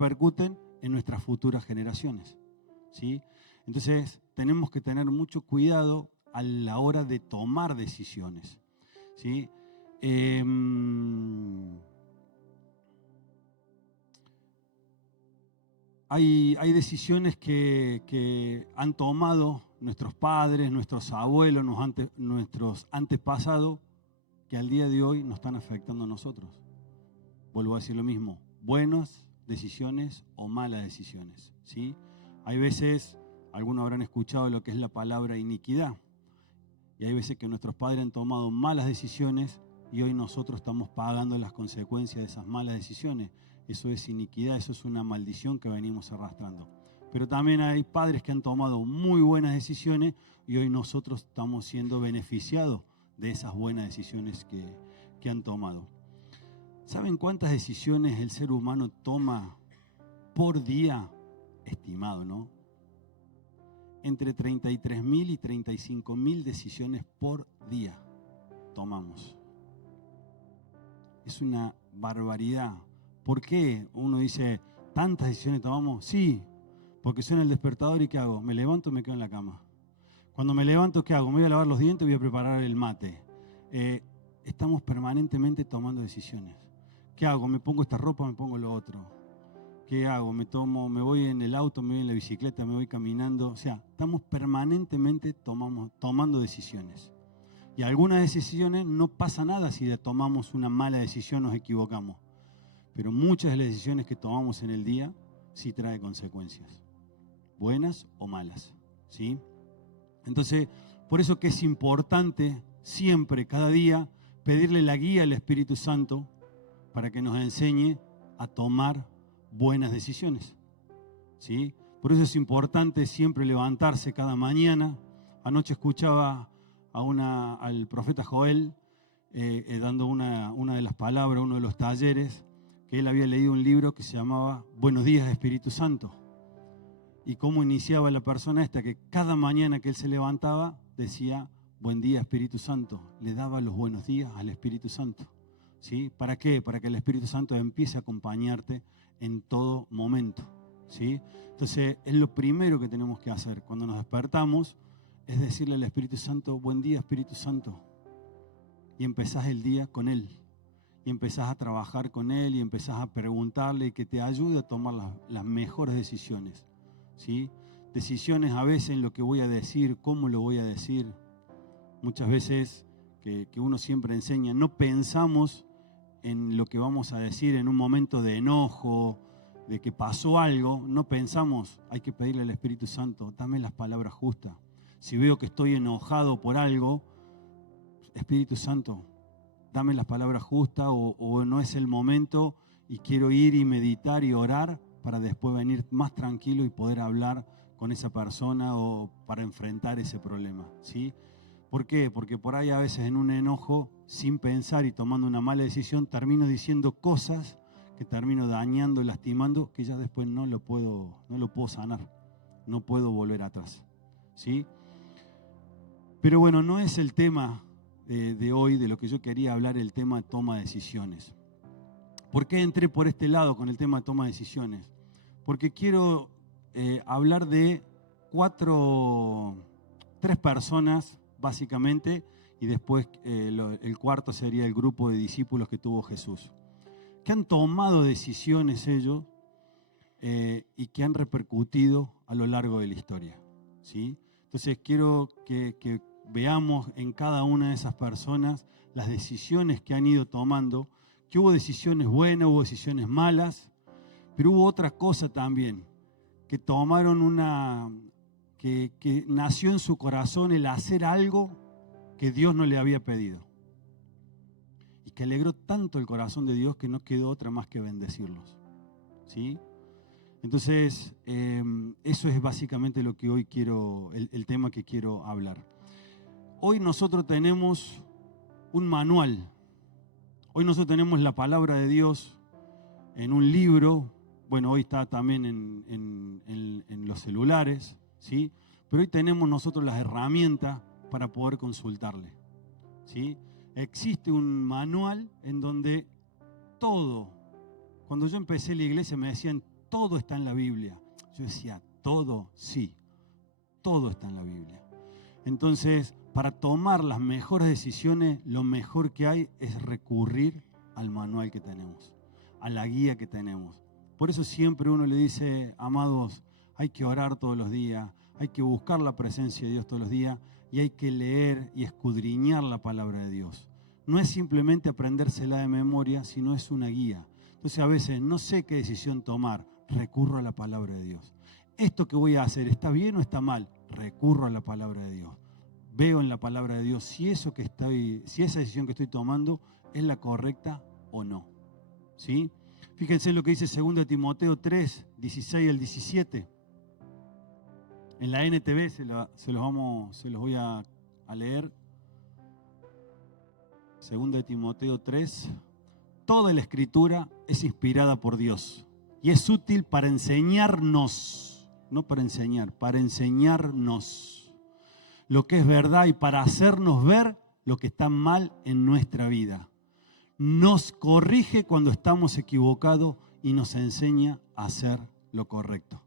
repercuten en nuestras futuras generaciones, ¿sí? Entonces tenemos que tener mucho cuidado a la hora de tomar decisiones, ¿sí? Hay decisiones que han tomado nuestros padres, nuestros abuelos, nuestros antepasados, que al día de hoy nos están afectando a nosotros. Vuelvo a decir lo mismo, buenas decisiones o malas decisiones, ¿sí? Hay veces, algunos habrán escuchado lo que es la palabra iniquidad, y hay veces que nuestros padres han tomado malas decisiones y hoy nosotros estamos pagando las consecuencias de esas malas decisiones. Eso es iniquidad, eso es una maldición que venimos arrastrando. Pero también hay padres que han tomado muy buenas decisiones y hoy nosotros estamos siendo beneficiados de esas buenas decisiones que han tomado. ¿Saben cuántas decisiones el ser humano toma por día? Estimado, ¿no? Entre 33.000 y 35.000 decisiones por día tomamos. Es una barbaridad. ¿Por qué uno dice, tantas decisiones tomamos? Sí, porque suena el despertador y ¿qué hago? Me levanto y me quedo en la cama. Cuando me levanto, ¿qué hago? Me voy a lavar los dientes y voy a preparar el mate. Estamos permanentemente tomando decisiones. ¿Qué hago? Me pongo esta ropa, me pongo lo otro. ¿Qué hago? Me voy en el auto, me voy en la bicicleta, me voy caminando. O sea, estamos permanentemente tomando decisiones. Y algunas decisiones no pasa nada si tomamos una mala decisión, nos equivocamos. Pero muchas de las decisiones que tomamos en el día sí trae consecuencias, buenas o malas, ¿sí? Entonces, por eso que es importante siempre, cada día, pedirle la guía al Espíritu Santo para que nos enseñe a tomar buenas decisiones, ¿sí? Por eso es importante siempre levantarse cada mañana. Anoche escuchaba al profeta Joel dando una de las palabras, uno de los talleres, que él había leído un libro que se llamaba Buenos días, Espíritu Santo. Y cómo iniciaba la persona esta, que cada mañana que él se levantaba decía, buen día, Espíritu Santo. Le daba los buenos días al Espíritu Santo, ¿sí? ¿Para qué? Para que el Espíritu Santo empiece a acompañarte en todo momento, ¿sí? Entonces, es lo primero que tenemos que hacer cuando nos despertamos, es decirle al Espíritu Santo, buen día, Espíritu Santo. Y empezás el día con Él. Y empezás a trabajar con Él y empezás a preguntarle y que te ayude a tomar las mejores decisiones, ¿sí? Decisiones a veces en lo que voy a decir, cómo lo voy a decir. Muchas veces que uno siempre enseña, no pensamos en lo que vamos a decir en un momento de enojo, de que pasó algo, no pensamos, hay que pedirle al Espíritu Santo, dame las palabras justas. Si veo que estoy enojado por algo, Espíritu Santo, dame las palabras justas o no es el momento y quiero ir y meditar y orar para después venir más tranquilo y poder hablar con esa persona o para enfrentar ese problema, ¿sí? ¿Por qué? Porque por ahí a veces en un enojo, sin pensar y tomando una mala decisión, termino diciendo cosas que termino dañando, lastimando, que ya después no lo puedo sanar, no puedo volver atrás, ¿sí? Pero bueno, no es el tema de hoy, de lo que yo quería hablar, el tema de toma de decisiones. ¿Por qué entré por este lado con el tema de toma de decisiones? Porque quiero hablar de tres personas, básicamente, y después el cuarto sería el grupo de discípulos que tuvo Jesús, que han tomado decisiones ellos y que han repercutido a lo largo de la historia, ¿sí? Entonces quiero que veamos en cada una de esas personas las decisiones que han ido tomando, que hubo decisiones buenas, hubo decisiones malas, pero hubo otra cosa también, que tomaron que nació en su corazón el hacer algo que Dios no le había pedido. Y que alegró tanto el corazón de Dios que no quedó otra más que bendecirlos, ¿sí? Entonces, eso es básicamente lo que hoy el tema que quiero hablar. Hoy nosotros tenemos un manual. Hoy nosotros tenemos la palabra de Dios en un libro. Bueno, hoy está también en los celulares, ¿sí? Pero hoy tenemos nosotros las herramientas para poder consultarle, ¿sí? Existe un manual en donde todo, cuando yo empecé la iglesia me decían, todo está en la Biblia. Yo decía, todo, sí, todo está en la Biblia. Entonces, para tomar las mejores decisiones, lo mejor que hay es recurrir al manual que tenemos, a la guía que tenemos. Por eso siempre uno le dice, amados, hay que orar todos los días, hay que buscar la presencia de Dios todos los días y hay que leer y escudriñar la palabra de Dios. No es simplemente aprendérsela de memoria, sino es una guía. Entonces a veces no sé qué decisión tomar, recurro a la palabra de Dios. ¿Esto que voy a hacer está bien o está mal? Recurro a la palabra de Dios. Veo en la palabra de Dios si esa decisión que estoy tomando es la correcta o no. ¿Sí? Fíjense lo que dice 2 Timoteo 3, 16 al 17. En la NTV se los voy a leer. 2 Timoteo 3. Toda la Escritura es inspirada por Dios y es útil para enseñarnos, no para enseñar, para enseñarnos lo que es verdad y para hacernos ver lo que está mal en nuestra vida. Nos corrige cuando estamos equivocados y nos enseña a hacer lo correcto.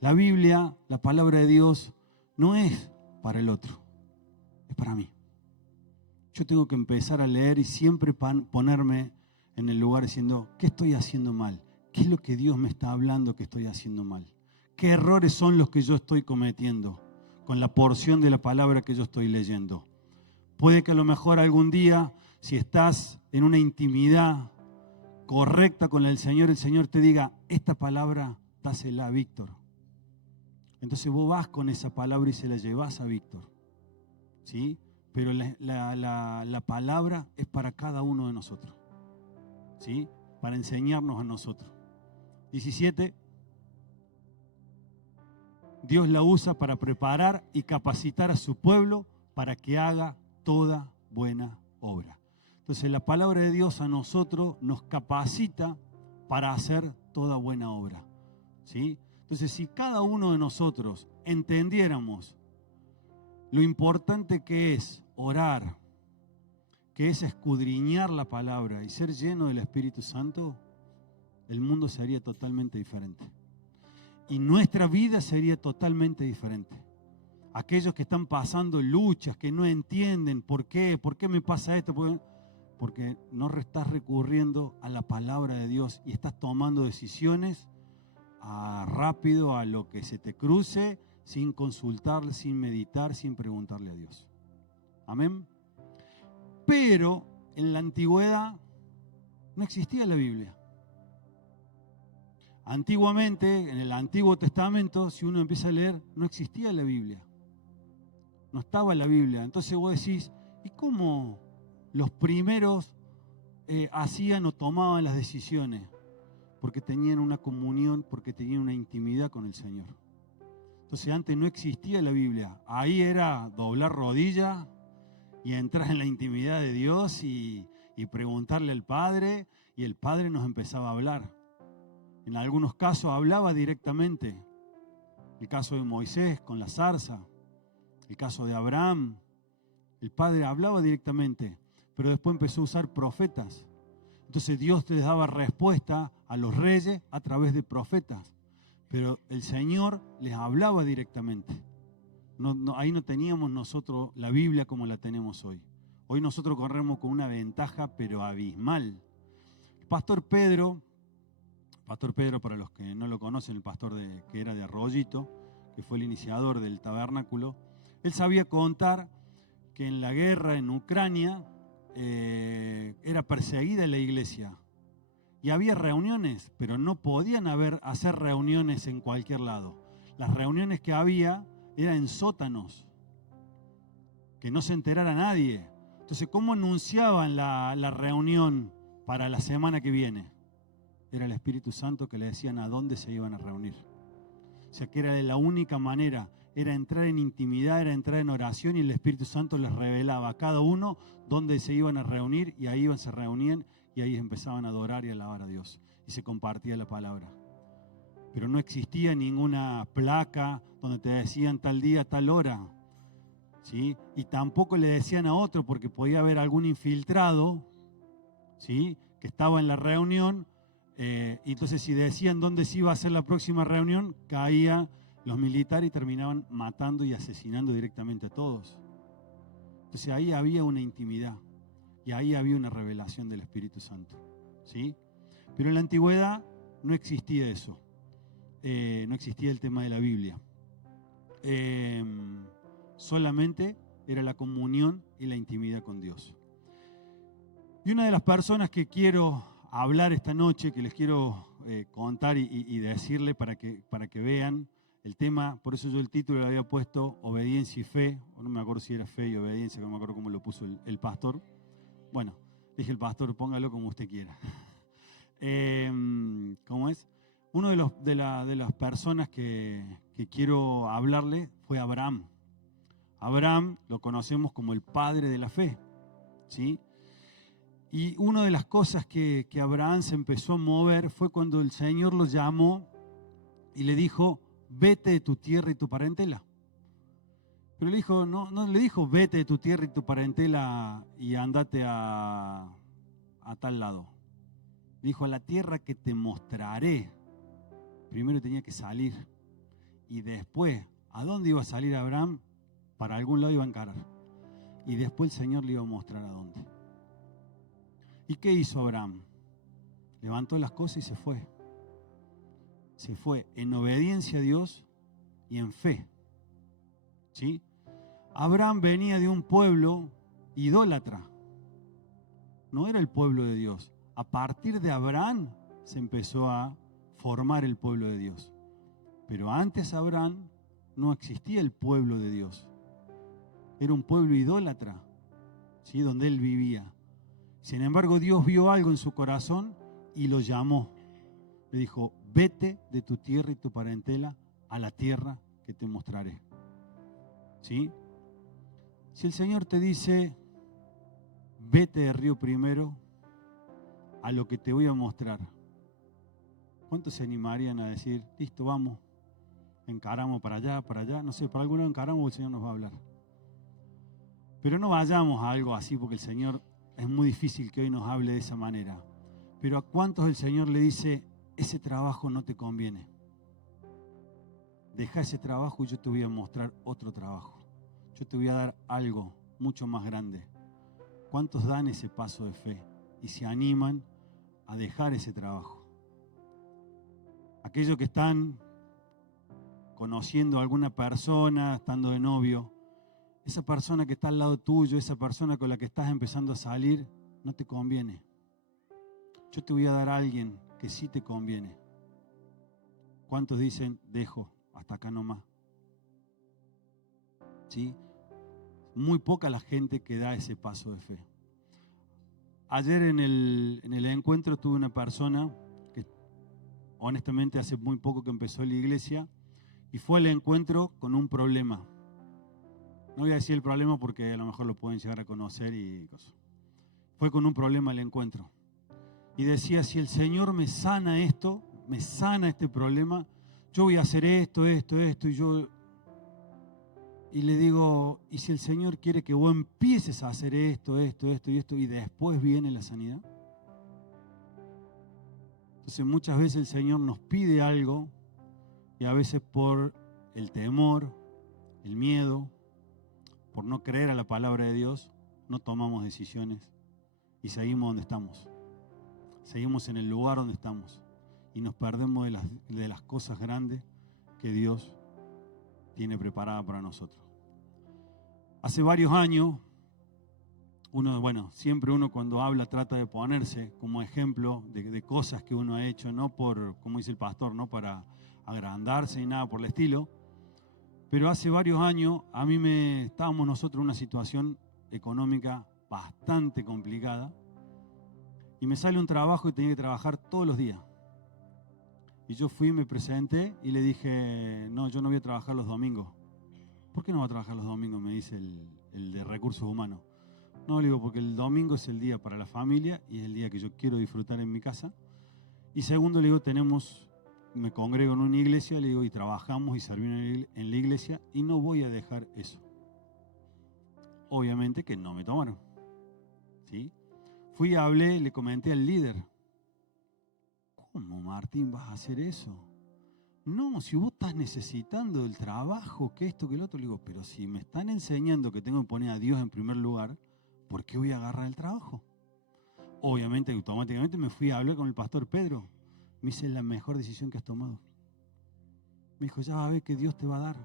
La Biblia, la palabra de Dios, no es para el otro, es para mí. Yo tengo que empezar a leer y siempre ponerme en el lugar diciendo, ¿qué estoy haciendo mal? ¿Qué es lo que Dios me está hablando que estoy haciendo mal? ¿Qué errores son los que yo estoy cometiendo con la porción de la palabra que yo estoy leyendo? Puede que a lo mejor algún día, si estás en una intimidad correcta con el Señor te diga, esta palabra dásela a Víctor. Entonces vos vas con esa palabra y se la llevas a Víctor. ¿Sí? Pero la palabra es para cada uno de nosotros. ¿Sí? Para enseñarnos a nosotros. 17. Dios la usa para preparar y capacitar a su pueblo para que haga toda buena obra. Entonces la palabra de Dios a nosotros nos capacita para hacer toda buena obra. ¿Sí? Entonces si cada uno de nosotros entendiéramos lo importante que es orar, que es escudriñar la palabra y ser lleno del Espíritu Santo, el mundo sería totalmente diferente. Y nuestra vida sería totalmente diferente. Aquellos que están pasando luchas, que no entienden por qué me pasa esto, porque no estás recurriendo a la palabra de Dios y estás tomando decisiones rápido a lo que se te cruce, sin consultar, sin meditar, sin preguntarle a Dios. Amén. Pero en la antigüedad no existía la Biblia. Antiguamente, en el Antiguo Testamento, si uno empieza a leer, no existía la Biblia. No estaba la Biblia. Entonces vos decís, ¿y cómo los primeros hacían o tomaban las decisiones? Porque tenían una comunión, porque tenían una intimidad con el Señor. Entonces antes no existía la Biblia. Ahí era doblar rodilla y entrar en la intimidad de Dios y preguntarle al Padre, y el Padre nos empezaba a hablar. En algunos casos hablaba directamente. El caso de Moisés con la zarza, el caso de Abraham, el Padre hablaba directamente, pero después empezó a usar profetas. Entonces Dios les daba respuesta a los reyes a través de profetas, pero el Señor les hablaba directamente. Ahí no teníamos nosotros la Biblia como la tenemos hoy. Hoy nosotros corremos con una ventaja pero abismal. El pastor Pedro, para los que no lo conocen, el pastor que era de Arroyito, que fue el iniciador del tabernáculo, él sabía contar que en la guerra en Ucrania era perseguida la iglesia. Y había reuniones, pero no podían hacer reuniones en cualquier lado. Las reuniones que había eran en sótanos, que no se enterara nadie. Entonces, ¿cómo anunciaban la reunión para la semana que viene? Era el Espíritu Santo que le decían a dónde se iban a reunir. O sea, que era la única manera, era entrar en intimidad, era entrar en oración, y el Espíritu Santo les revelaba a cada uno dónde se iban a reunir, y ahí se reunían y ahí empezaban a adorar y a alabar a Dios. Y se compartía la palabra. Pero no existía ninguna placa donde te decían tal día, tal hora. ¿Sí? Y tampoco le decían a otro, porque podía haber algún infiltrado, ¿sí?, que estaba en la reunión Y entonces si decían dónde se iba a hacer la próxima reunión, caían los militares y terminaban matando y asesinando directamente a todos. Entonces ahí había una intimidad y ahí había una revelación del Espíritu Santo, ¿sí? Pero en la antigüedad no existía eso, no existía el tema de la Biblia. Solamente era la comunión y la intimidad con Dios. Y una de las personas que quiero hablar esta noche, que les quiero contar y decirle para que vean el tema, por eso yo el título le había puesto Obediencia y Fe, o no me acuerdo si era Fe y Obediencia, no me acuerdo cómo lo puso el pastor. Bueno, dije el pastor, póngalo como usted quiera. ¿Cómo es? Uno de las personas que quiero hablarle fue Abraham. Abraham lo conocemos como el padre de la fe, ¿sí? Y una de las cosas que Abraham se empezó a mover fue cuando el Señor lo llamó y le dijo, vete de tu tierra y tu parentela. Pero le dijo, no le dijo, vete de tu tierra y tu parentela y andate a tal lado. Le dijo, a la tierra que te mostraré. Primero tenía que salir. Y después, ¿a dónde iba a salir Abraham? Para algún lado iba a encarar. Y después el Señor le iba a mostrar a dónde. ¿Y qué hizo Abraham? Levantó las cosas y se fue. Se fue en obediencia a Dios y en fe. ¿Sí? Abraham venía de un pueblo idólatra. No era el pueblo de Dios. A partir de Abraham se empezó a formar el pueblo de Dios. Pero antes de Abraham no existía el pueblo de Dios. Era un pueblo idólatra, ¿sí? Donde él vivía. Sin embargo, Dios vio algo en su corazón y lo llamó. Le dijo, vete de tu tierra y tu parentela a la tierra que te mostraré. ¿Sí? Si el Señor te dice, vete de Río Primero a lo que te voy a mostrar, ¿cuántos se animarían a decir, listo, vamos, encaramos para allá? No sé, para algunos encaramos, el Señor nos va a hablar. Pero no vayamos a algo así porque el Señor, es muy difícil que hoy nos hable de esa manera. Pero ¿a cuántos el Señor le dice, ese trabajo no te conviene? Deja ese trabajo y yo te voy a mostrar otro trabajo. Yo te voy a dar algo mucho más grande. ¿Cuántos dan ese paso de fe y se animan a dejar ese trabajo? Aquellos que están conociendo a alguna persona, estando de novio, esa persona que está al lado tuyo, esa persona con la que estás empezando a salir, no te conviene. Yo te voy a dar a alguien que sí te conviene. ¿Cuántos dicen, dejo, hasta acá nomás? ¿Sí? Muy poca la gente que da ese paso de fe. Ayer en el encuentro tuve una persona que honestamente hace muy poco que empezó la iglesia y fue al encuentro con un problema. No voy a decir el problema porque a lo mejor lo pueden llegar a conocer y cosas. Fue con un problema al encuentro. Y decía, si el Señor me sana esto, me sana este problema, yo voy a hacer esto, y yo... Y le digo, ¿y si el Señor quiere que vos empieces a hacer esto, y después viene la sanidad? Entonces muchas veces el Señor nos pide algo y a veces por el temor, el miedo, por no creer a la palabra de Dios, no tomamos decisiones y seguimos donde estamos. Seguimos en el lugar donde estamos y nos perdemos de las cosas grandes que Dios tiene preparada para nosotros. Hace varios años, siempre uno cuando habla trata de ponerse como ejemplo de cosas que uno ha hecho, no por, como dice el pastor, no para agrandarse y nada por el estilo. Pero hace varios años estábamos nosotros en una situación económica bastante complicada y me sale un trabajo y tenía que trabajar todos los días. Y yo fui, me presenté y le dije, no, yo no voy a trabajar los domingos. ¿Por qué no va a trabajar los domingos? Me dice el de recursos humanos. No, le digo, porque el domingo es el día para la familia y es el día que yo quiero disfrutar en mi casa. Y segundo, le digo, me congrego en una iglesia, le digo, y trabajamos y servimos en la iglesia y no voy a dejar eso. Obviamente que no me tomaron. ¿Sí? Fui, hablé, le comenté al líder. ¿cómo, Martín, vas a hacer eso? No, si vos estás necesitando del trabajo, que esto, que el otro, le digo, pero si me están enseñando que tengo que poner a Dios en primer lugar, ¿por qué voy a agarrar el trabajo? Obviamente, automáticamente me fui a hablar con el pastor Pedro. Me dice, la mejor decisión que has tomado. Me dijo, ya vas a ver que Dios te va a dar.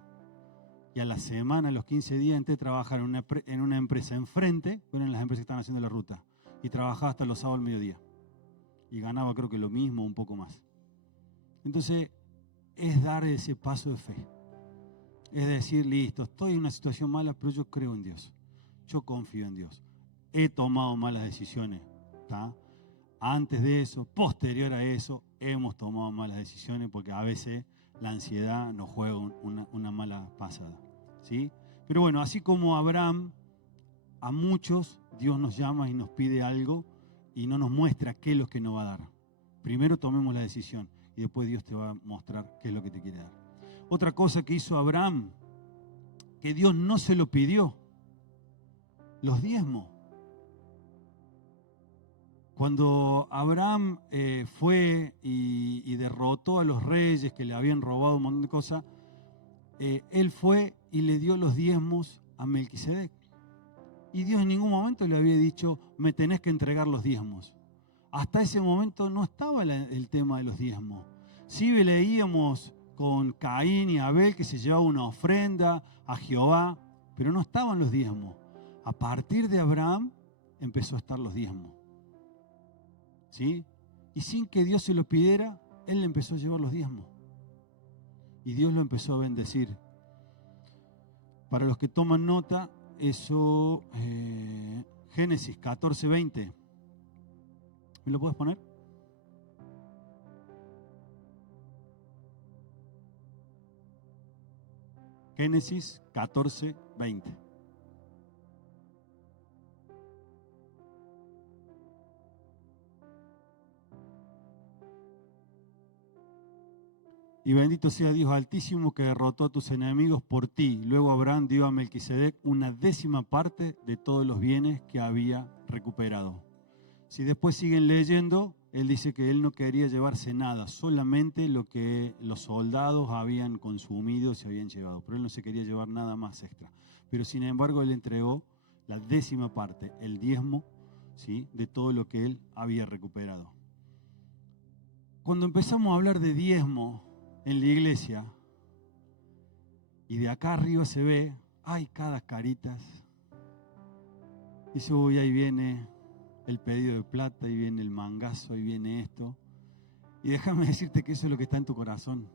Y a la semana, a los 15 días, entré a trabajar en una empresa enfrente, eran las empresas que estaban haciendo la ruta, y trabajaba hasta los sábados al mediodía. Y ganaba creo que lo mismo, un poco más. Entonces, es dar ese paso de fe. Es decir, listo, estoy en una situación mala, pero yo creo en Dios. Yo confío en Dios. He tomado malas decisiones, ¿tá? Antes de eso, posterior a eso, hemos tomado malas decisiones porque a veces la ansiedad nos juega una mala pasada, ¿sí? Pero bueno, así como Abraham, a muchos Dios nos llama y nos pide algo y no nos muestra qué es lo que nos va a dar. Primero tomemos la decisión y después Dios te va a mostrar qué es lo que te quiere dar. Otra cosa que hizo Abraham, que Dios no se lo pidió, los diezmos. Cuando Abraham fue y derrotó a los reyes que le habían robado un montón de cosas, él fue y le dio los diezmos a Melquisedec. Y Dios en ningún momento le había dicho, me tenés que entregar los diezmos. Hasta ese momento no estaba el tema de los diezmos. Sí leíamos con Caín y Abel que se llevaba una ofrenda a Jehová, pero no estaban los diezmos. A partir de Abraham empezó a estar los diezmos. ¿Sí? Y sin que Dios se lo pidiera, él le empezó a llevar los diezmos. Y Dios lo empezó a bendecir. Para los que toman nota, eso, Génesis 14:20. ¿Me lo puedes poner? Génesis 14:20. Y bendito sea Dios Altísimo que derrotó a tus enemigos por ti. Luego Abraham dio a Melquisedec una 10ª parte de todos los bienes que había recuperado. Si después siguen leyendo, él dice que él no quería llevarse nada, solamente lo que los soldados habían consumido y se habían llevado. Pero él no se quería llevar nada más extra. Pero sin embargo, él entregó la 10ª parte, el diezmo, ¿sí?, de todo lo que él había recuperado. Cuando empezamos a hablar de diezmo en la iglesia, y de acá arriba se ve, hay cada caritas. Dice, uy, ahí viene el pedido de plata, ahí viene el mangazo, ahí viene esto. Y déjame decirte que eso es lo que está en tu corazón.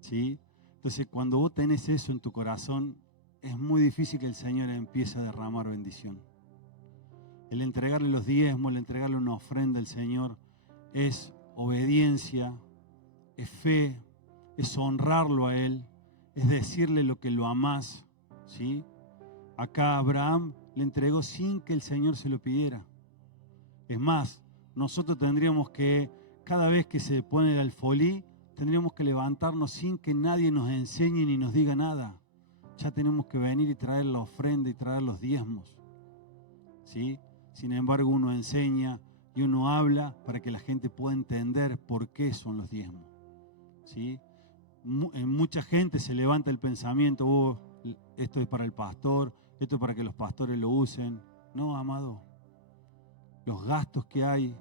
¿Sí? Entonces, cuando vos tenés eso en tu corazón, es muy difícil que el Señor empiece a derramar bendición. El entregarle los diezmos, el entregarle una ofrenda al Señor, es obediencia, es fe, es honrarlo a Él, es decirle lo que lo amás, ¿sí? Acá Abraham le entregó sin que el Señor se lo pidiera. Es más, nosotros tendríamos que, cada vez que se pone el alfolí, tendríamos que levantarnos sin que nadie nos enseñe ni nos diga nada. Ya tenemos que venir y traer la ofrenda y traer los diezmos, ¿sí? Sin embargo, uno enseña y uno habla para que la gente pueda entender por qué son los diezmos, ¿sí? En mucha gente se levanta el pensamiento, oh, esto es para el pastor, esto es para que los pastores lo usen. No, amado, los gastos que hay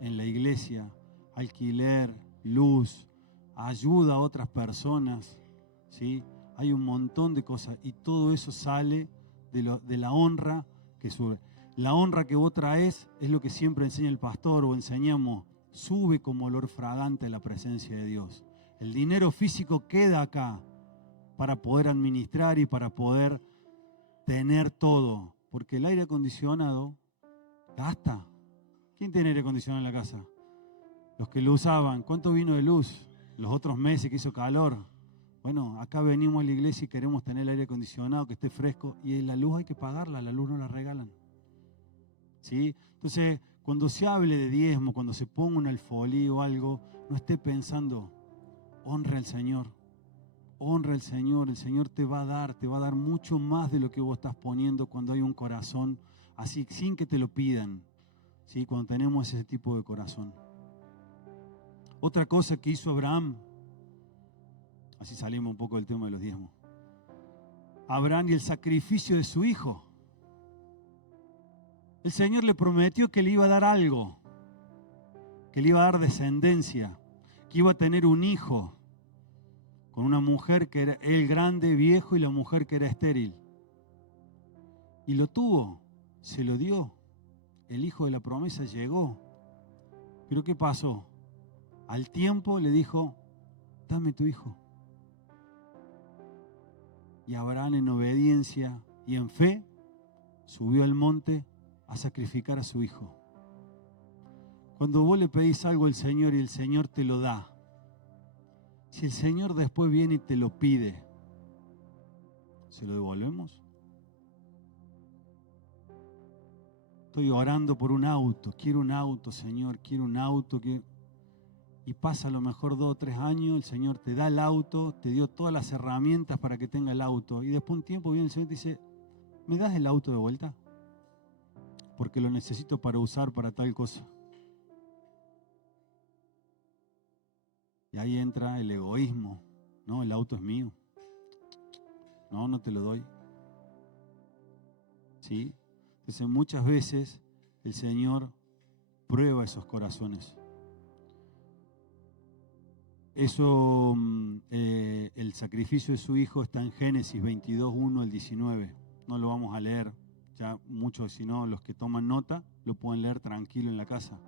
en la iglesia, alquiler, luz, ayuda a otras personas, ¿sí? Hay un montón de cosas y todo eso sale de la honra que sube. La honra que vos traes es lo que siempre enseña el pastor o enseñamos, sube como olor fragante a la presencia de Dios. El dinero físico queda acá para poder administrar y para poder tener todo, porque el aire acondicionado gasta. ¿Quién tiene aire acondicionado en la casa? Los que lo usaban. ¿Cuánto vino de luz? Los otros meses que hizo calor. Bueno, acá venimos a la iglesia y queremos tener el aire acondicionado, que esté fresco, y la luz hay que pagarla, la luz no la regalan. ¿Sí? Entonces, cuando se hable de diezmo, cuando se ponga un alfolí o algo, no esté pensando, honra al Señor, honra al Señor, el Señor te va a dar mucho más de lo que vos estás poniendo cuando hay un corazón así, sin que te lo pidan, ¿sí? Cuando tenemos ese tipo de corazón. Otra cosa que hizo Abraham, así salimos un poco del tema de los diezmos. Abraham y el sacrificio de su hijo. El Señor le prometió que le iba a dar algo, que le iba a dar descendencia, que iba a tener un hijo con una mujer que era él grande, viejo, y la mujer que era estéril. Y lo tuvo, se lo dio. El hijo de la promesa llegó. Pero ¿qué pasó? Al tiempo le dijo, dame tu hijo. Y Abraham, en obediencia y en fe, subió al monte a sacrificar a su hijo. Cuando vos le pedís algo al Señor y el Señor te lo da, si el Señor después viene y te lo pide, ¿se lo devolvemos? Estoy orando por un auto, quiero un auto, Señor, quiero un auto. Y pasa a lo mejor 2 o 3 años, el Señor te da el auto, te dio todas las herramientas para que tenga el auto. Y después de un tiempo viene el Señor y te dice, ¿me das el auto de vuelta? Porque lo necesito para usar para tal cosa. Y ahí entra el egoísmo. No, el auto es mío. No, no te lo doy. ¿Sí? Entonces muchas veces el Señor prueba esos corazones. Eso, el sacrificio de su hijo está en Génesis 22, 1 al 19. No lo vamos a leer. Ya muchos, si no, los que toman nota, lo pueden leer tranquilo en la casa.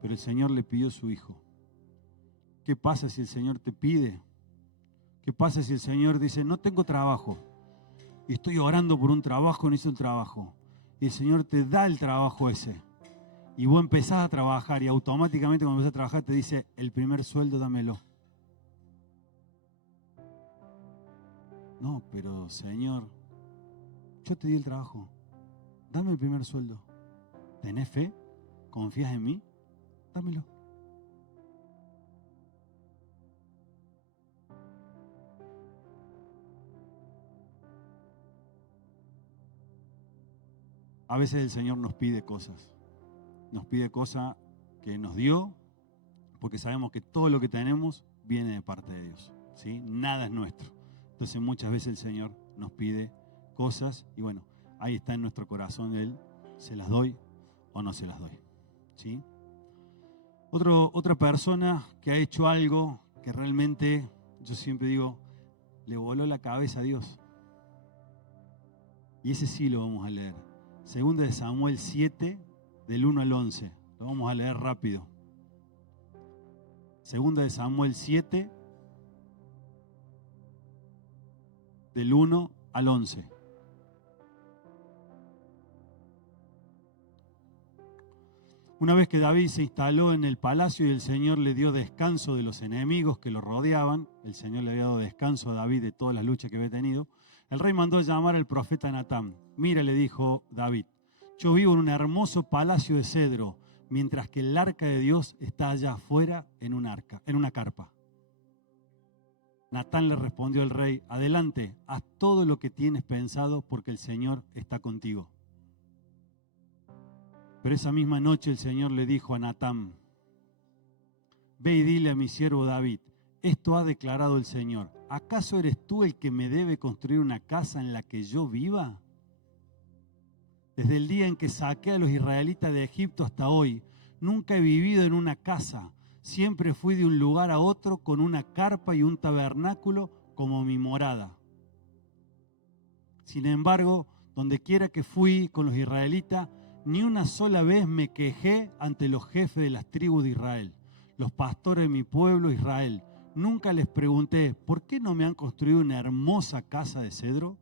Pero el Señor le pidió su hijo. ¿Qué pasa si el Señor te pide? ¿Qué pasa si el Señor dice, no tengo trabajo? Y estoy orando por un trabajo, necesito un trabajo. Y el Señor te da el trabajo ese. Y vos empezás a trabajar y automáticamente cuando empezás a trabajar te dice, el primer sueldo dámelo. No, pero Señor, yo te di el trabajo. Dame el primer sueldo. ¿Tenés fe? ¿Confías en mí? Dámelo. A veces el Señor nos pide cosas. Nos pide cosas que nos dio, porque sabemos que todo lo que tenemos viene de parte de Dios, ¿sí? Nada es nuestro. Entonces muchas veces el Señor nos pide cosas y bueno, ahí está en nuestro corazón Él, ¿se las doy o no se las doy? ¿Sí? Otra persona que ha hecho algo que realmente, yo siempre digo, le voló la cabeza a Dios. Y ese sí lo vamos a leer. Segunda de Samuel 7, del 1 al 11. Lo vamos a leer rápido. Segunda de Samuel 7, del 1 al 11. Una vez que David se instaló en el palacio y el Señor le dio descanso de los enemigos que lo rodeaban, el Señor le había dado descanso a David de todas las luchas que había tenido, el rey mandó llamar al profeta Natán. Mira, le dijo David, yo vivo en un hermoso palacio de cedro, mientras que el arca de Dios está allá afuera en una carpa. Natán le respondió al rey, adelante, haz todo lo que tienes pensado porque el Señor está contigo. Pero esa misma noche el Señor le dijo a Natán, ve y dile a mi siervo David, esto ha declarado el Señor, ¿acaso eres tú el que me debe construir una casa en la que yo viva? Desde el día en que saqué a los israelitas de Egipto hasta hoy, nunca he vivido en una casa. Siempre fui de un lugar a otro con una carpa y un tabernáculo como mi morada. Sin embargo, donde quiera que fui con los israelitas, ni una sola vez me quejé ante los jefes de las tribus de Israel, los pastores de mi pueblo Israel. Nunca les pregunté, ¿por qué no me han construido una hermosa casa de cedro?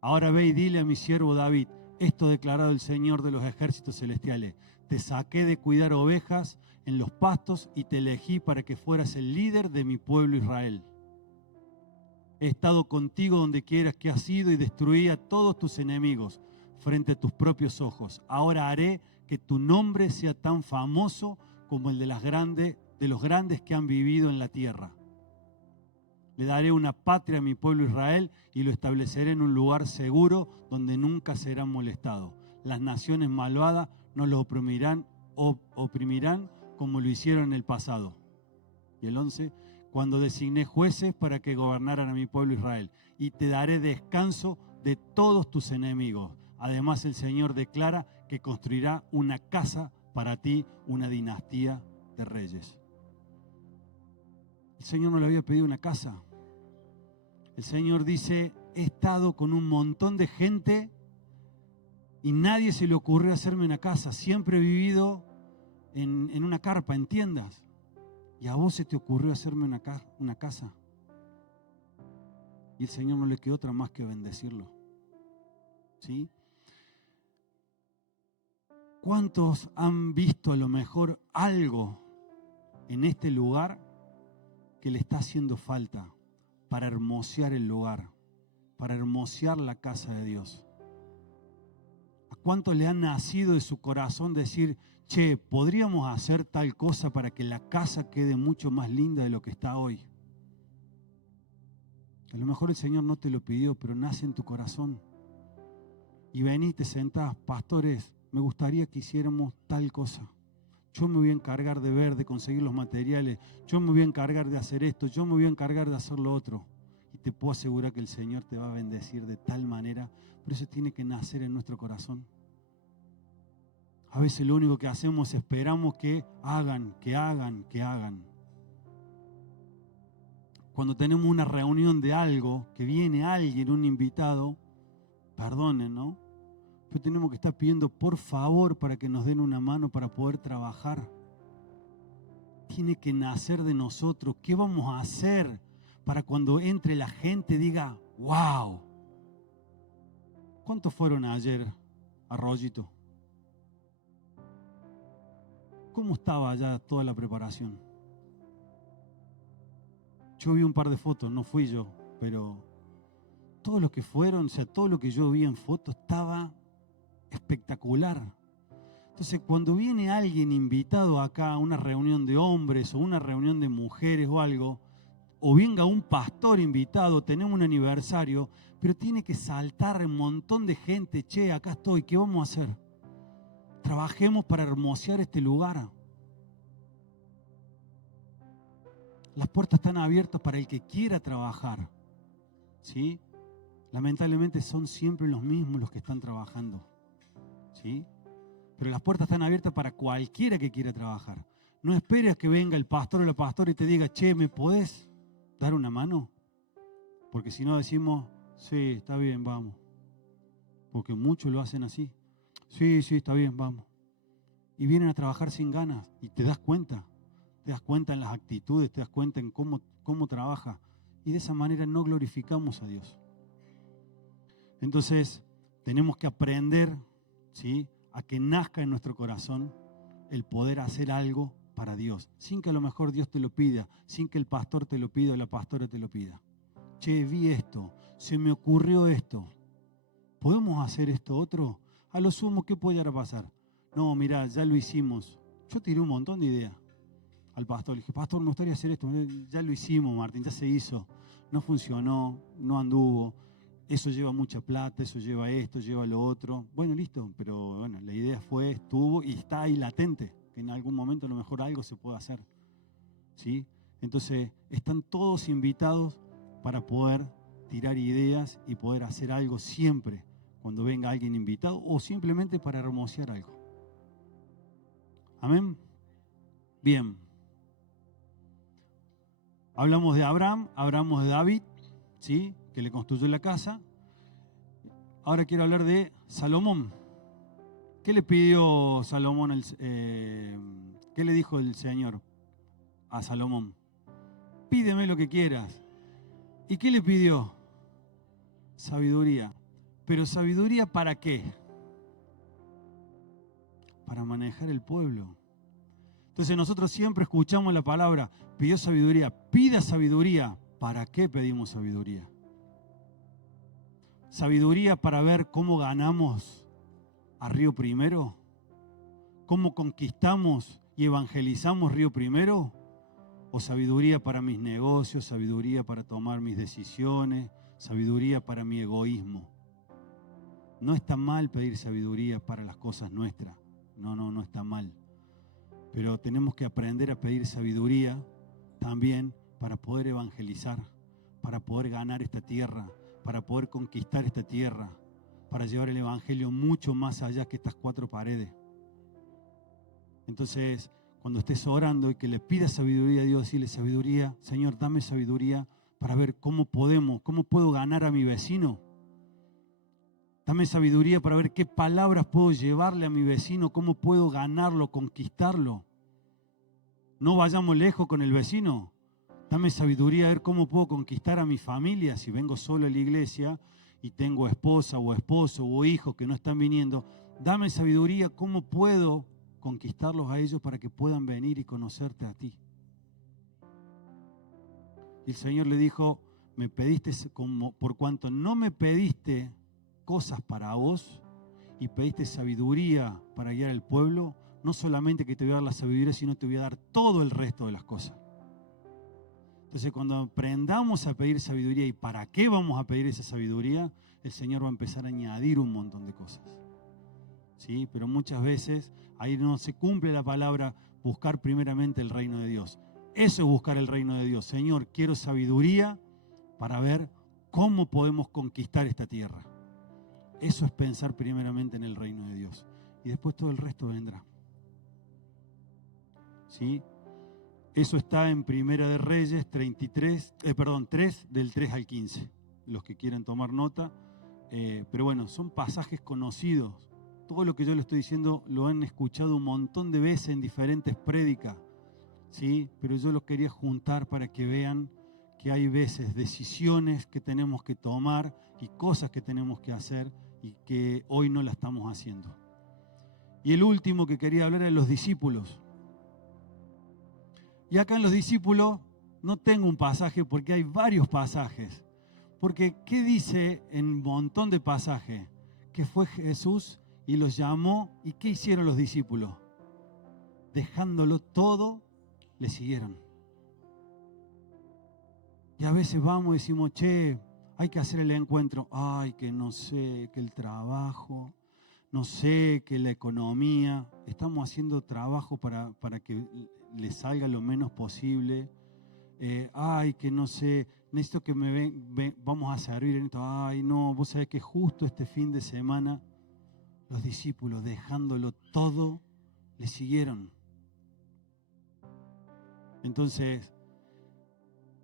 Ahora ve y dile a mi siervo David, esto ha declarado el Señor de los ejércitos celestiales. Te saqué de cuidar ovejas en los pastos y te elegí para que fueras el líder de mi pueblo Israel. He estado contigo donde quieras que has ido y destruí a todos tus enemigos frente a tus propios ojos. Ahora haré que tu nombre sea tan famoso como el de los grandes que han vivido en la tierra. Le daré una patria a mi pueblo Israel y lo estableceré en un lugar seguro donde nunca serán molestados. Las naciones malvadas no los oprimirán como lo hicieron en el pasado. Y el 11, cuando designé jueces para que gobernaran a mi pueblo Israel, y te daré descanso de todos tus enemigos. Además, el Señor declara que construirá una casa para ti, una dinastía de reyes. El Señor no le había pedido una casa. El Señor dice, he estado con un montón de gente y nadie se le ocurrió hacerme una casa. Siempre he vivido en una carpa, en tiendas. Y a vos se te ocurrió hacerme una casa. Y el Señor no le quedó otra más que bendecirlo. ¿Sí? ¿Cuántos han visto a lo mejor algo en este lugar que le está haciendo falta para hermosear el lugar, para hermosear la casa de Dios? ¿A cuántos le ha nacido de su corazón decir, che, podríamos hacer tal cosa para que la casa quede mucho más linda de lo que está hoy? A lo mejor el Señor no te lo pidió, pero nace en tu corazón. Y vení, te sentás, pastores, me gustaría que hiciéramos tal cosa. Yo me voy a encargar de ver, de conseguir los materiales. Yo me voy a encargar de hacer esto. Yo me voy a encargar de hacer lo otro. Y te puedo asegurar que el Señor te va a bendecir de tal manera. Pero eso tiene que nacer en nuestro corazón. A veces lo único que hacemos es esperamos que hagan, que hagan, que hagan. Cuando tenemos una reunión de algo, que viene alguien, un invitado, perdonen, ¿no? Pero tenemos que estar pidiendo por favor para que nos den una mano para poder trabajar. Tiene que nacer de nosotros. ¿Qué vamos a hacer para cuando entre la gente diga, wow? ¿Cuántos fueron ayer a Rollito? ¿Cómo estaba allá toda la preparación? Yo vi un par de fotos, no fui yo, pero todos los que fueron, o sea, todo lo que yo vi en fotos estaba espectacular. Entonces, cuando viene alguien invitado acá a una reunión de hombres o una reunión de mujeres o algo, o venga un pastor invitado, tenemos un aniversario, pero tiene que saltar un montón de gente, che, acá estoy, ¿qué vamos a hacer? Trabajemos para hermosear este lugar. Las puertas están abiertas para el que quiera trabajar, ¿sí? Lamentablemente son siempre los mismos los que están trabajando, ¿sí? Pero las puertas están abiertas para cualquiera que quiera trabajar. No esperes que venga el pastor o la pastora y te diga, che, ¿me podés dar una mano? Porque si no decimos, sí, está bien, vamos. Porque muchos lo hacen así. Sí, está bien, vamos. Y vienen a trabajar sin ganas y te das cuenta. Te das cuenta en las actitudes, te das cuenta en cómo trabaja. Y de esa manera no glorificamos a Dios. Entonces, tenemos que aprender, ¿sí?, a que nazca en nuestro corazón el poder hacer algo para Dios, sin que a lo mejor Dios te lo pida, sin que el pastor te lo pida o la pastora te lo pida. Che, vi esto, se me ocurrió esto. ¿Podemos hacer esto otro? A lo sumo, ¿qué puede llegar a pasar? No, mirá, ya lo hicimos. Yo tiré un montón de ideas al pastor. Le dije, pastor, me gustaría hacer esto. Ya lo hicimos, Martín, ya se hizo. No funcionó, no anduvo. Eso lleva mucha plata, eso lleva esto, lleva lo otro. Bueno, listo, pero bueno, la idea fue, estuvo y está ahí latente, que en algún momento a lo mejor algo se puede hacer, ¿sí? Entonces, están todos invitados para poder tirar ideas y poder hacer algo siempre cuando venga alguien invitado o simplemente para hermosear algo. ¿Amén? Bien. Hablamos de Abraham, hablamos de David, ¿sí?, que le construyó la casa. Ahora quiero hablar de Salomón. ¿Qué le pidió Salomón? ¿Qué le dijo el Señor a Salomón? Pídeme lo que quieras. ¿Y qué le pidió? Sabiduría. ¿Pero sabiduría para qué? Para manejar el pueblo. Entonces nosotros siempre escuchamos la palabra, pidió sabiduría. Pida sabiduría. ¿Para qué pedimos sabiduría? Sabiduría para ver cómo ganamos a Río Primero, cómo conquistamos y evangelizamos Río Primero, o sabiduría para mis negocios, sabiduría para tomar mis decisiones, sabiduría para mi egoísmo. No está mal pedir sabiduría para las cosas nuestras, no está mal, Pero tenemos que aprender a pedir sabiduría también para poder evangelizar, para poder ganar esta tierra, para poder conquistar esta tierra, para llevar el evangelio mucho más allá que estas 4 paredes. Entonces, cuando estés orando y que le pidas sabiduría a Dios, decirle sabiduría, Señor, dame sabiduría para ver cómo puedo ganar a mi vecino. Dame sabiduría para ver qué palabras puedo llevarle a mi vecino, cómo puedo ganarlo, conquistarlo. No vayamos lejos con el vecino. Dame sabiduría a ver cómo puedo conquistar a mi familia. Si vengo solo a la iglesia y tengo esposa o esposo o hijos que no están viniendo, dame sabiduría cómo puedo conquistarlos a ellos para que puedan venir y conocerte a ti. Y el Señor le dijo, me pediste, por cuanto no me pediste cosas para vos y pediste sabiduría para guiar al pueblo, no solamente que te voy a dar la sabiduría, sino te voy a dar todo el resto de las cosas. Entonces, cuando aprendamos a pedir sabiduría y para qué vamos a pedir esa sabiduría, el Señor va a empezar a añadir un montón de cosas. ¿Sí? Pero muchas veces ahí no se cumple la palabra buscar primeramente el reino de Dios. Eso es buscar el reino de Dios. Señor, quiero sabiduría para ver cómo podemos conquistar esta tierra. Eso es pensar primeramente en el reino de Dios. Y después todo el resto vendrá. ¿Sí? Eso está en Primera de Reyes 3, del 3 al 15. Los que quieran tomar nota. Pero bueno, son pasajes conocidos. Todo lo que yo le estoy diciendo lo han escuchado un montón de veces en diferentes prédicas. ¿Sí? Pero yo los quería juntar para que vean que hay veces decisiones que tenemos que tomar y cosas que tenemos que hacer y que hoy no la estamos haciendo. Y el último que quería hablar es los discípulos. Y acá en los discípulos no tengo un pasaje porque hay varios pasajes. Porque ¿qué dice en un montón de pasajes? Que fue Jesús y los llamó. ¿Y qué hicieron los discípulos? Dejándolo todo, le siguieron. Y a veces vamos y decimos, che, hay que hacer el encuentro. Ay, que no sé, que el trabajo, no sé, que la economía. Estamos haciendo trabajo para que le salga lo menos posible. Ay, que no sé, necesito que vamos a servir en esto. Ay, no, vos sabés que justo este fin de semana los discípulos, dejándolo todo, le siguieron. Entonces,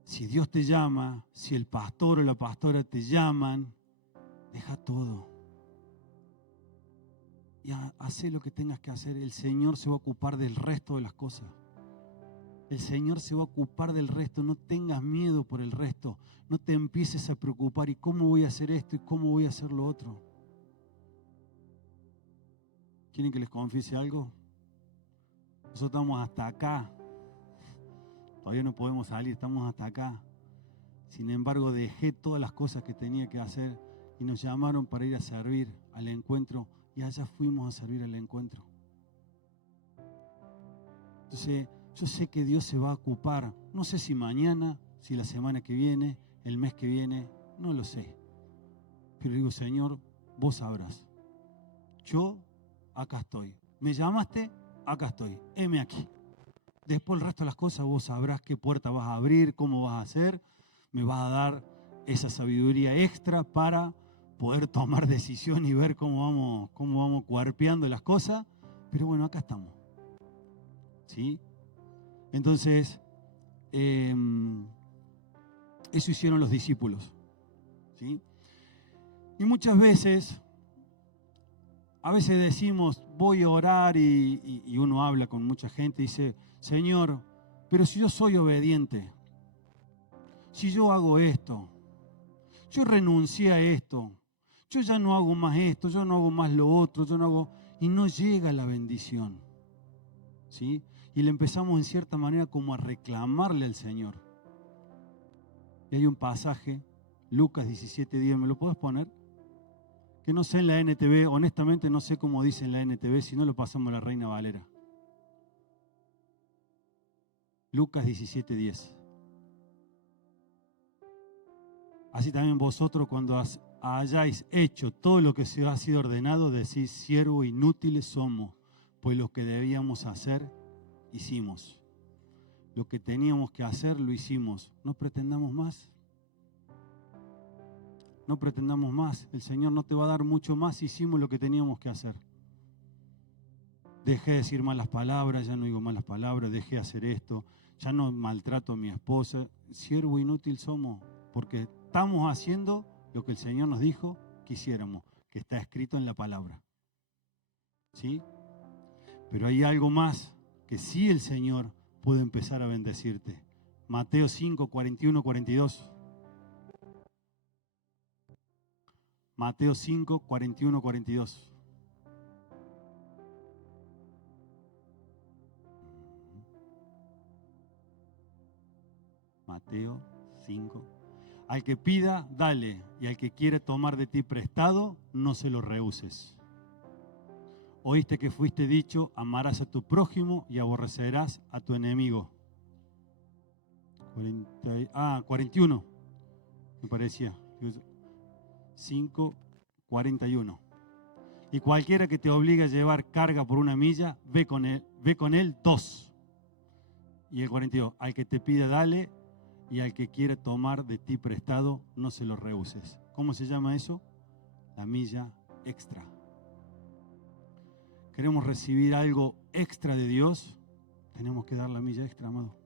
si Dios te llama, si el pastor o la pastora te llaman, deja todo. Y haz lo que tengas que hacer. El Señor se va a ocupar del resto de las cosas. El Señor se va a ocupar del resto. No tengas miedo por el resto. No te empieces a preocupar. ¿Y cómo voy a hacer esto? ¿Y cómo voy a hacer lo otro? ¿Quieren que les confiese algo? Nosotros estamos hasta acá. Todavía no podemos salir, estamos hasta acá. Sin embargo, dejé todas las cosas que tenía que hacer y nos llamaron para ir a servir al encuentro y allá fuimos a servir al encuentro. Entonces, yo sé que Dios se va a ocupar. No sé si mañana, si la semana que viene, el mes que viene, no lo sé. Pero digo, Señor, vos sabrás. Yo acá estoy. ¿Me llamaste? Acá estoy. Heme aquí. Después el resto de las cosas vos sabrás qué puerta vas a abrir, cómo vas a hacer. Me vas a dar esa sabiduría extra para poder tomar decisión y ver cómo vamos cuerpeando las cosas. Pero bueno, acá estamos. ¿Sí? Entonces, eso hicieron los discípulos. ¿Sí? Y muchas veces, a veces decimos, voy a orar y uno habla con mucha gente y dice, Señor, pero si yo soy obediente, si yo hago esto, yo renuncié a esto, yo ya no hago más esto, yo no hago más lo otro, yo no hago, y no llega la bendición. ¿Sí? Y le empezamos en cierta manera como a reclamarle al Señor. Y hay un pasaje, Lucas 17:10, ¿me lo puedes poner? Que no sé en la NTV, honestamente no sé cómo dice en la NTV, si no lo pasamos a la Reina Valera. Lucas 17:10. Así también vosotros cuando hayáis hecho todo lo que se ha sido ordenado, decís, siervos inútiles somos, pues lo que debíamos hacer hicimos. Lo que teníamos que hacer, lo hicimos. No pretendamos más. No pretendamos más. El Señor no te va a dar mucho más si hicimos lo que teníamos que hacer. Dejé de decir malas palabras, ya no digo malas palabras, dejé de hacer esto, ya no maltrato a mi esposa. Siervo inútil somos, porque estamos haciendo lo que el Señor nos dijo que hiciéramos, que está escrito en la palabra. ¿Sí? Pero hay algo más que sí el Señor puede empezar a bendecirte. Mateo 5, 41, 42. Mateo 5, 41, 42. Mateo 5. Al que pida, dale, y al que quiere tomar de ti prestado, no se lo rehuses. Oíste que fuiste dicho, amarás a tu prójimo y aborrecerás a tu enemigo. 41, me parecía. 5, 41. Y cualquiera que te obligue a llevar carga por una milla, ve con él 2. Y el 42, al que te pida, dale, y al que quiera tomar de ti prestado, no se lo rehuses. ¿Cómo se llama eso? La milla extra. Queremos recibir algo extra de Dios, tenemos que dar la milla extra, amado.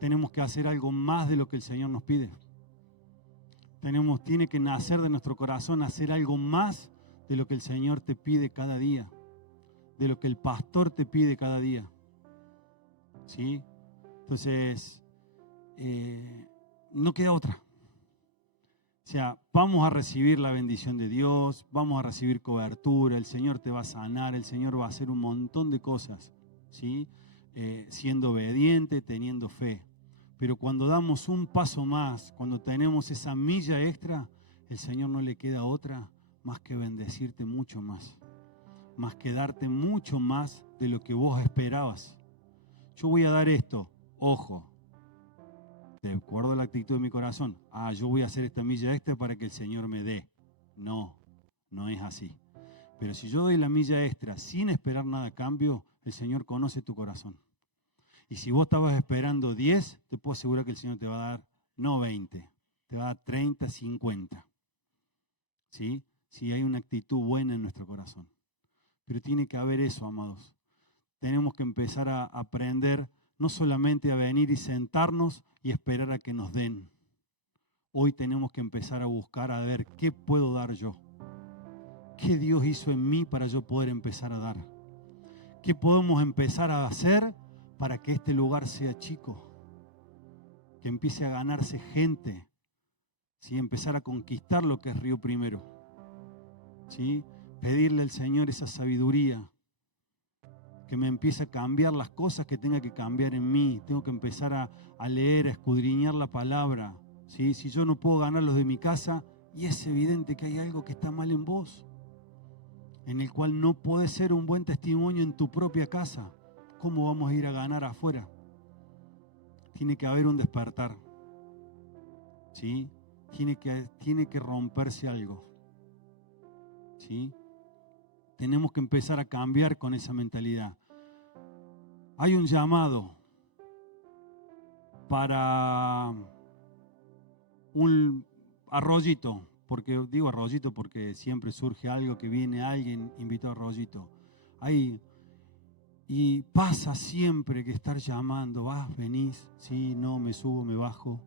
Tenemos que hacer algo más de lo que el Señor nos pide. Tiene que nacer de nuestro corazón, hacer algo más de lo que el Señor te pide cada día, de lo que el pastor te pide cada día. ¿Sí? Entonces, no queda otra. O sea, vamos a recibir la bendición de Dios, vamos a recibir cobertura, el Señor te va a sanar, el Señor va a hacer un montón de cosas, ¿sí? Siendo obediente, teniendo fe. Pero cuando damos un paso más, cuando tenemos esa milla extra, el Señor no le queda otra más que bendecirte mucho más que darte mucho más de lo que vos esperabas. Yo voy a dar esto, ojo, de acuerdo a la actitud de mi corazón. Yo voy a hacer esta milla extra para que el Señor me dé. No, no es así. Pero si yo doy la milla extra sin esperar nada a cambio, el Señor conoce tu corazón. Y si vos estabas esperando 10, te puedo asegurar que el Señor te va a dar, no 20, te va a dar 30, 50. ¿Sí? Si hay una actitud buena en nuestro corazón. Pero tiene que haber eso, amados. Tenemos que empezar a aprender no solamente a venir y sentarnos y esperar a que nos den. Hoy tenemos que empezar a buscar a ver qué puedo dar yo. ¿Qué Dios hizo en mí para yo poder empezar a dar? ¿Qué podemos empezar a hacer para que este lugar sea chico? Que empiece a ganarse gente. ¿Sí? Empezar a conquistar lo que es Río Primero. ¿Sí? Pedirle al Señor esa sabiduría. Que me empiece a cambiar las cosas que tenga que cambiar en mí. Tengo que empezar a leer, a escudriñar la palabra. ¿Sí? Si yo no puedo ganar los de mi casa, y es evidente que hay algo que está mal en vos, en el cual no podés ser un buen testimonio en tu propia casa. ¿Cómo vamos a ir a ganar afuera? Tiene que haber un despertar. ¿Sí? Tiene que romperse algo. ¿Sí? Tenemos que empezar a cambiar con esa mentalidad. Hay un llamado para un arroyito, porque digo arroyito porque siempre surge algo que viene alguien invitado a arroyito. Y pasa siempre que estar llamando, vas, venís, sí, no, me subo, me bajo.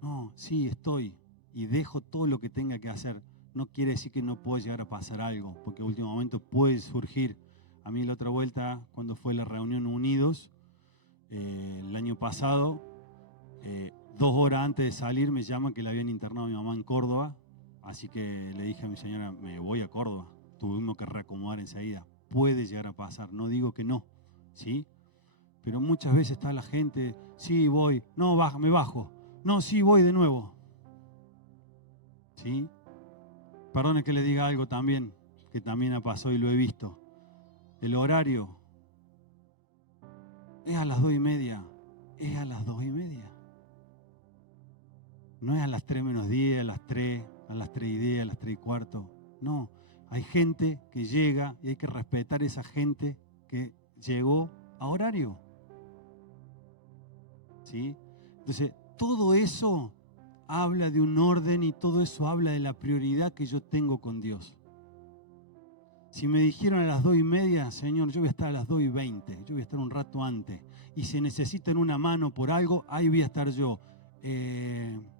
No, sí, estoy y dejo todo lo que tenga que hacer. No quiere decir que no pueda llegar a pasar algo, porque en último momento puede surgir. A mí la otra vuelta, cuando fue la reunión Unidos, el año pasado, 2 horas antes de salir me llaman que la habían internado a mi mamá en Córdoba, así que le dije a mi señora, me voy a Córdoba. Tuvimos que reacomodar enseguida. Puede llegar a pasar, no digo que no, ¿sí? Pero muchas veces está la gente, sí, voy, no, me bajo, no, sí, voy de nuevo. ¿Sí? Perdone que le diga algo también, que también ha pasado y lo he visto. El horario es a las 2:30, es a las 2:30. No es a las 3 menos 10, a las 3, a las 3:10, a las 3:15. No, hay gente que llega y hay que respetar a esa gente que llegó a horario. ¿Sí? Entonces, todo eso habla de un orden y todo eso habla de la prioridad que yo tengo con Dios. Si me dijeron a las 2:30, Señor, yo voy a estar a las 2:20, yo voy a estar un rato antes. Y si necesitan una mano por algo, ahí voy a estar yo.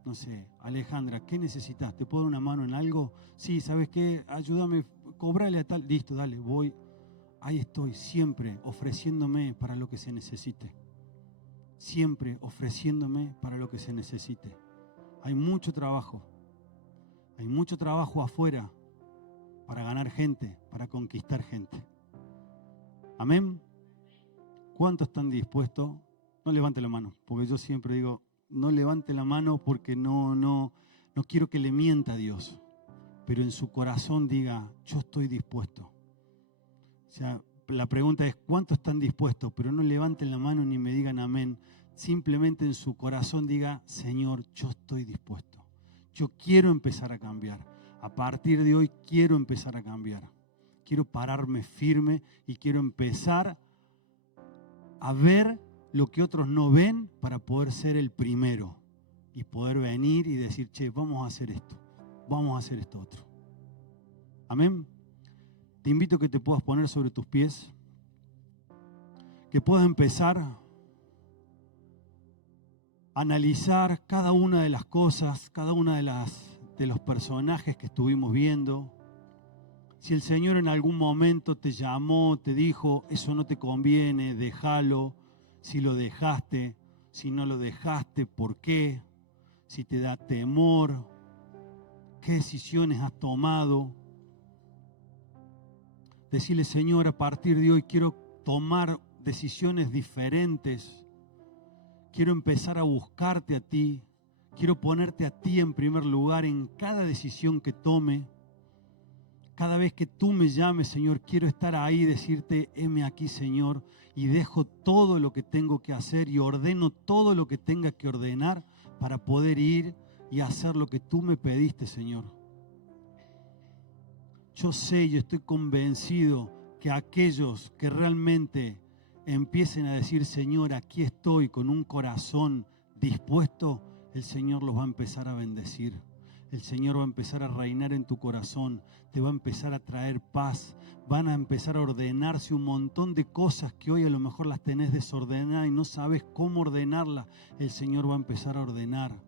No sé, Alejandra, ¿qué necesitas? ¿Te puedo dar una mano en algo? Sí, ¿sabes qué? Ayúdame, cobrale a tal. Listo, dale, voy. Ahí estoy, siempre ofreciéndome para lo que se necesite. Siempre ofreciéndome para lo que se necesite. Hay mucho trabajo afuera para ganar gente, para conquistar gente. Amén. ¿Cuántos están dispuestos? No levante la mano, porque yo siempre digo, no levante la mano porque no quiero que le mienta a Dios. Pero en su corazón diga, yo estoy dispuesto. O sea, la pregunta es, ¿cuántos están dispuestos? Pero no levanten la mano ni me digan amén. Simplemente en su corazón diga, Señor, yo estoy dispuesto. Yo quiero empezar a cambiar. A partir de hoy quiero empezar a cambiar. Quiero pararme firme y quiero empezar a ver lo que otros no ven para poder ser el primero y poder venir y decir, che, vamos a hacer esto, vamos a hacer esto otro. Amén. Te invito a que te puedas poner sobre tus pies, que puedas empezar a analizar cada una de las cosas, cada una de los personajes que estuvimos viendo. Si el Señor en algún momento te llamó, te dijo, eso no te conviene, déjalo. Si lo dejaste, si no lo dejaste, ¿por qué? Si te da temor, ¿qué decisiones has tomado? Decirle, Señor, a partir de hoy quiero tomar decisiones diferentes. Quiero empezar a buscarte a ti. Quiero ponerte a ti en primer lugar en cada decisión que tome. Cada vez que tú me llames, Señor, quiero estar ahí y decirte, heme aquí, Señor, y dejo todo lo que tengo que hacer y ordeno todo lo que tenga que ordenar para poder ir y hacer lo que tú me pediste, Señor. Yo sé y estoy convencido que aquellos que realmente empiecen a decir, Señor, aquí estoy con un corazón dispuesto, el Señor los va a empezar a bendecir. El Señor va a empezar a reinar en tu corazón, te va a empezar a traer paz, van a empezar a ordenarse un montón de cosas que hoy a lo mejor las tenés desordenadas y no sabes cómo ordenarlas. El Señor va a empezar a ordenar.